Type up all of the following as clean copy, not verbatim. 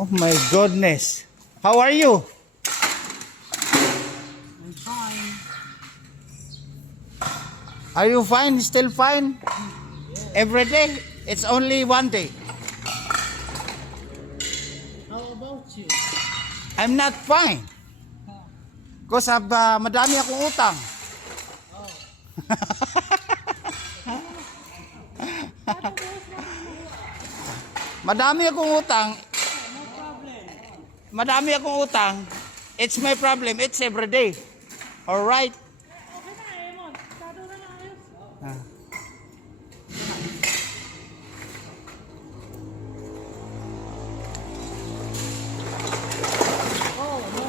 Oh my goodness. How are you? I'm fine. Are you fine? Still fine? Every day? It's only one day. How about you? I'm not fine. Because madami akong utang. Madami akong utang. No problem. Madami akong utang. It's my problem. It's every day. Alright? Okay na, Emon. Sado na ayos. Oh, no.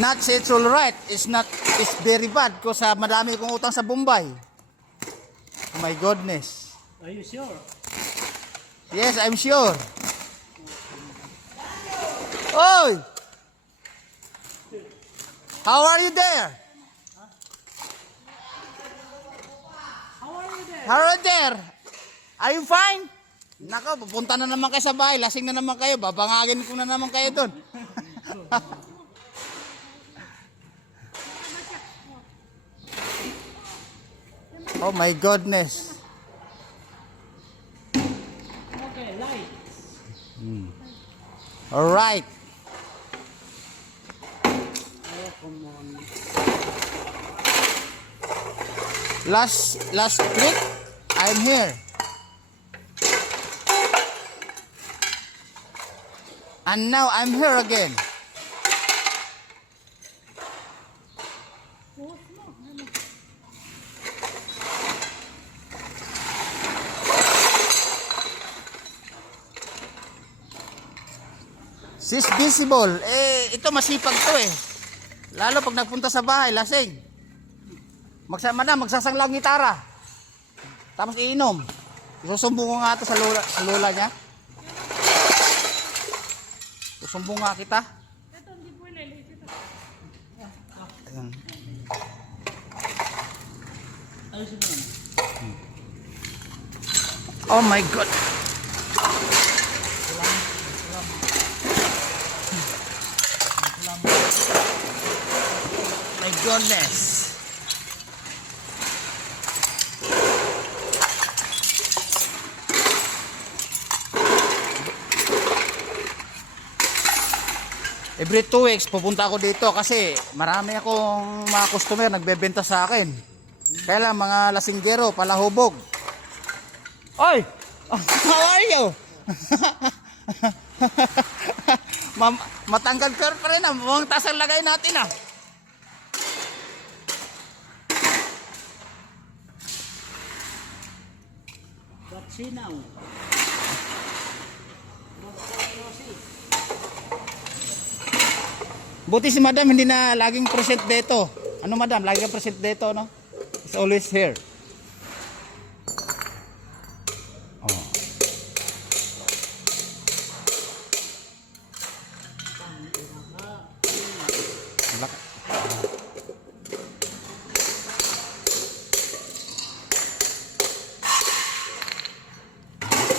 Not say it's alright. It's not, it's very bad because madami akong utang sa Bombay. Oh my goodness. Are you sure? Yes, I'm sure. Oi! How are you there? How are you there? How are you there? Are you fine? Nako, pupunta na naman kayo sa bahay. Lasing na naman kayo. Babangagin ko na naman kayo doon. Oh my goodness. Okay, light. All right. Oh, come on. Last week, I'm here. And now I'm here again. Sis visible. Ito masipag to eh. Lalo pag nagpunta sa bahay, lasing. Magsasanglang gitara. Tapos iinom. Isusumbong ko nga ito sa lola niya. Susumbong nga kita. Ito, hindi po nalilis ito. Ayan. Ayusin mo naman. Oh my God. My goodness. Every 2 weeks pupunta ako dito kasi marami akong mga customer nagbebenta sa akin. Kaya lang mga lasinggero, palahubog. Oy! How are you? Matanggal ka pa rin ah. Mukhang tasang lagay natin ah. But see now. Buti si madam hindi na laging present dito. Ano madam? Laging present dito, no? It's always here. Oh.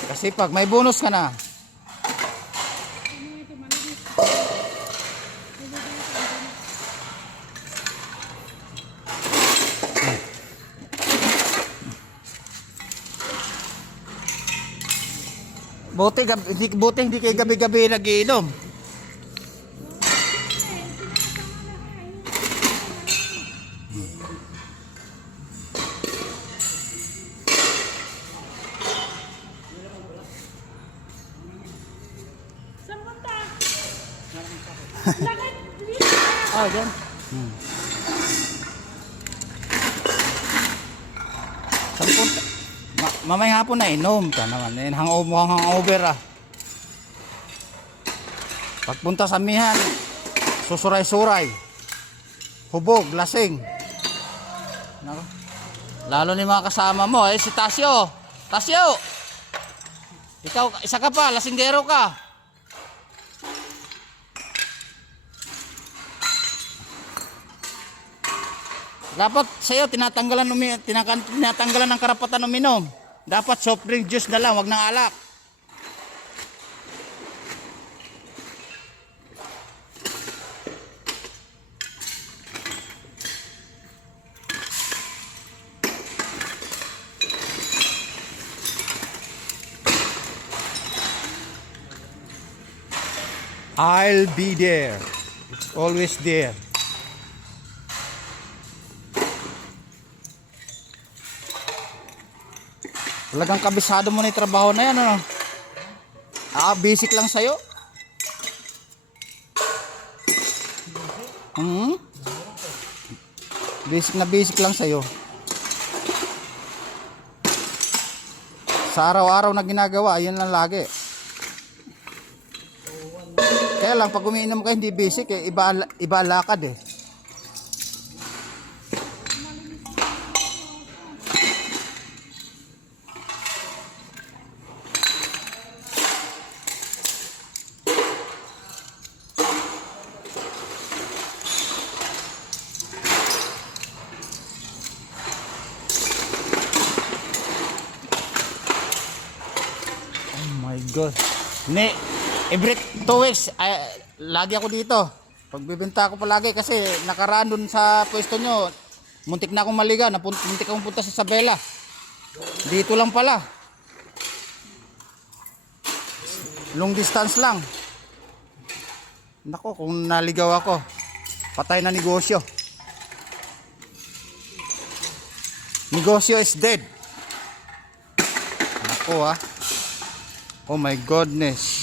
Kasi pag may bonus ka na. Buti hindi kayo gabi-gabi nagiinom. Saan punta? Lakad dito. Oh, dyan. Sampunta. Mamay hapon na inom ka naman. Hangover ah. Pagpunta sa mihan, susuray-suray. Hubog, lasing. Nako. Lalo ni mga kasama mo, si Tasyo. Tasyo! Ikaw, isa ka pa, lasinggero ka. Dapat sa'yo tinatanggalan ng karapatan uminom. Dapat soft drink juice na lang, wag nang alak. I'll be there. It's always there. Talagang kabisado mo na yung trabaho na yan, ano? Basic lang sa'yo. Basic lang sa'yo. Sa araw-araw na ginagawa, yun lang lagi. Kaya lang, pag umiinom ka, hindi basic eh. Iba lakad eh. Oh my God. Every 2 weeks, lagi ako dito. Pagbibenta ako palagi kasi nakaraan dun sa pwesto nyo. Muntik na akong maligaw, muntik akong punta sa Isabela. Dito lang pala. Long distance lang. Nako, kung naligaw ako, patay na negosyo. Negosyo is dead. Nako ah. Oh my goodness.